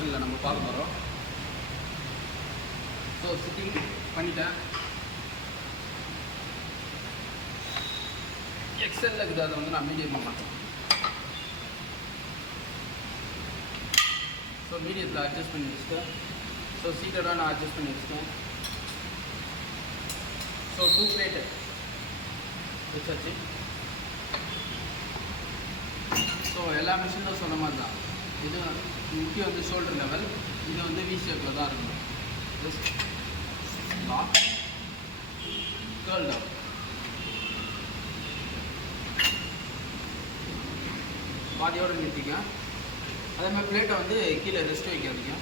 பொசிஷனில் நம்ம பார்க்க போகிறோம். ஸோ சிட்டிங் பண்ணிட்டேன். எக்ஸலில் இருக்குது, அதை வந்து நான் மீடியம் பண்ண மாட்டேன். ஸோ மீடியத்தில் அட்ஜஸ்ட் பண்ணி வச்சுட்டேன். ஸோ சீட்டடாக நான் அட்ஜஸ்ட் பண்ணி வச்சுட்டேன். ஸோ 2 பிளேட்டு வச்சாச்சு. ஸோ எல்லா மிஷினும் சொன்ன மாதிரி தான். இது முக்கியம் வந்து ஷோல்டர் லெவல், இது வந்து வி ஷேப்பில் தான் இருக்கணும். Just lock, curl down. பாதியோடு நிறுத்திக்க. அதே மாதிரி பிளேட்டை வந்து கீழே ரெஸ்ட் வைக்காதீங்க.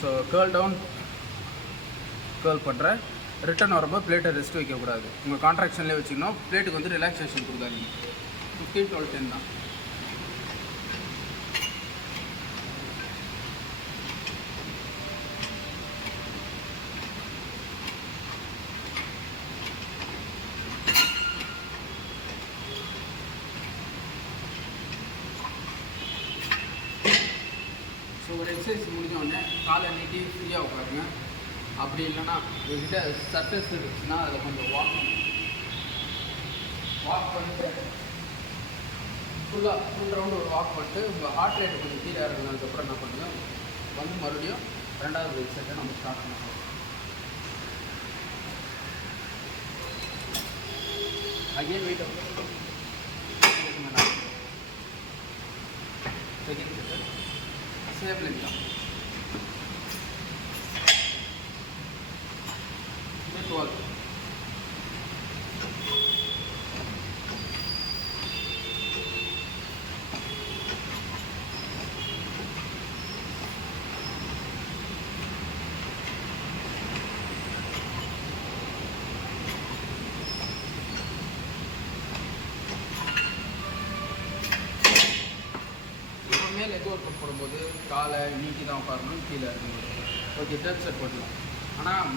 ஸோ கேர்ள் டவுன், கேர்ள் பண்ணுறேன். ரிட்டன் வரும்போது பிளேட்டை ரெஸ்ட் வைக்கக்கூடாது. உங்கள் கான்ட்ராக்ஷன்லேயே வச்சுக்கணும். பிளேட்டுக்கு வந்து ரிலாக்ஸேஷன் கொடுக்காதீங்க. 15, 12, 10 தான். ஸோ ஒரு எக்ஸசைஸ் முடிஞ்சோடனே காலை நீட்டி ஃப்ரீயாக உட்காருங்க. அப்படி இல்லைன்னா உங்கள்கிட்ட சர்ஃபேஸ் இருந்துச்சுன்னா அதில் கொஞ்சம் வாக் பண்ணிட்டு ஃபுல் ரவுண்டு ஒரு வாக் பண்ணிட்டு உங்கள் ஹார்ட் ரேட்டு கொஞ்சம் கீழே இறங்கினதுக்கப்புறம் என்ன பண்ணுங்கள், வந்து மறுபடியும் 2வது செட்டை நம்ம ஸ்டார்ட் பண்ணலாம். Again wait second set same length தான். இது 12. மேலே லெக் ஒர்க் அவுட் போடும்போது காலை நீட்டி தான் உட்காரணும், கீழே இருக்கணும். ஓகே, 3rd செட் போடலாம். ஆனால்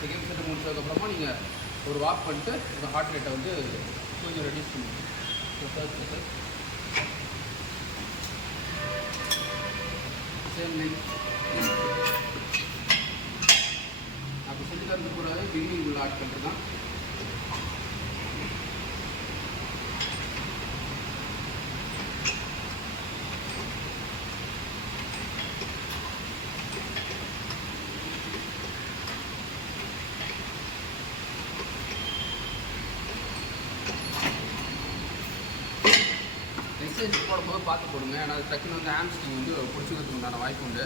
செகண்ட் செட்டு முடிச்சதுக்கப்புறமா நீங்கள் ஒரு வாக் பண்ணிட்டு உங்கள் ஹார்ட் ரேட்டை வந்து கொஞ்சம் ரெடியூஸ் பண்ணுங்கள். So 3rd set same length. அப்படி சொல்லி தரது கூடவே பிகினிங் உள்ள ஆட் பண்ணிருக்கான். எக்ஸசைஸ் போடும்போது பார்த்து போடுங்க. ஏன்னா அது டக்குன்னு வந்து ஹாம்ஸ்ட்ரிங் வந்து பிடிச்சிக்கிறதுக்கு உண்டான வாய்ப்பு உண்டு.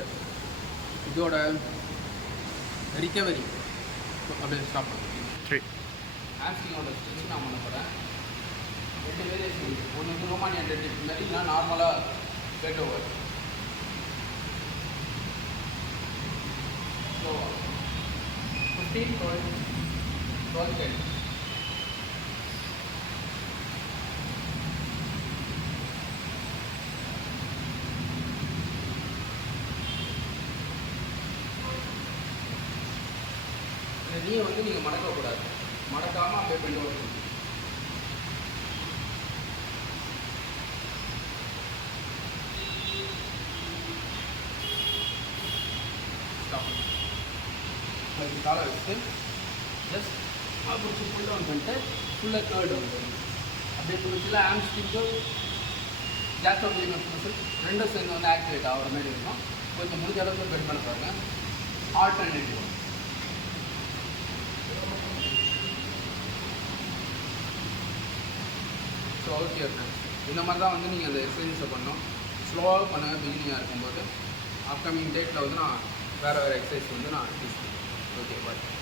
இதோட ரிகவரி அப்படியே ஸ்டாப் பண்ணுறேன். ஹாம்ஸ்ட்ரிங்கோட ஸ்ட்ரெச் நான் பண்ண போகிறேன். 2 வேரியேஷன் இருக்குது. ஒன்று வந்து ரோமானியன் டெட் மாதிரி, இல்லைனா நார்மலாக பெட் ஓவர். ஸோ 15, 12, 10. நீ வந்து நீங்கள் மடக்கக்கூடாது. மடக்காமல் அப்படியே பெண்ட் ஓவர் பண்ணணும். அதுக்கு காலை வச்சுட்டு ஜஸ்ட் பிடிச்சி ஃபுல் டவுன் பண்ணிட்டு ஃபுல்லாக கேர்ள் டவுன் பண்ணணும். அப்படியே பிடிச்சில ஹாம்ஸ்ட்ரிங்கு ஜாக்டோட் லிகமெண்ட் மசில் ரெண்டும் சேர்ந்து வந்து ஆக்டிவேட் ஆகிற மாதிரி இருக்கும். கொஞ்சம் முடிஞ்ச அளவுக்கு பெண்ட் பண்ண பாருங்கள். ஆல்டர்னேட்டிவ் ஸோ ஓகே ஃப்ரெண்ட்ஸ், இந்த மாதிரி தான் வந்து நீங்கள் அந்த எக்ஸசைஸை பண்ணணும். ஸ்லோவாக பண்ணுங்கள் பிகினிங்காக இருக்கும்போது. அப்கமிங் டேட்டில் வந்து நான் வேறு எக்ஸசைஸ் வந்து நான் டீச் பண்ணுவேன். ஓகே, பாய்.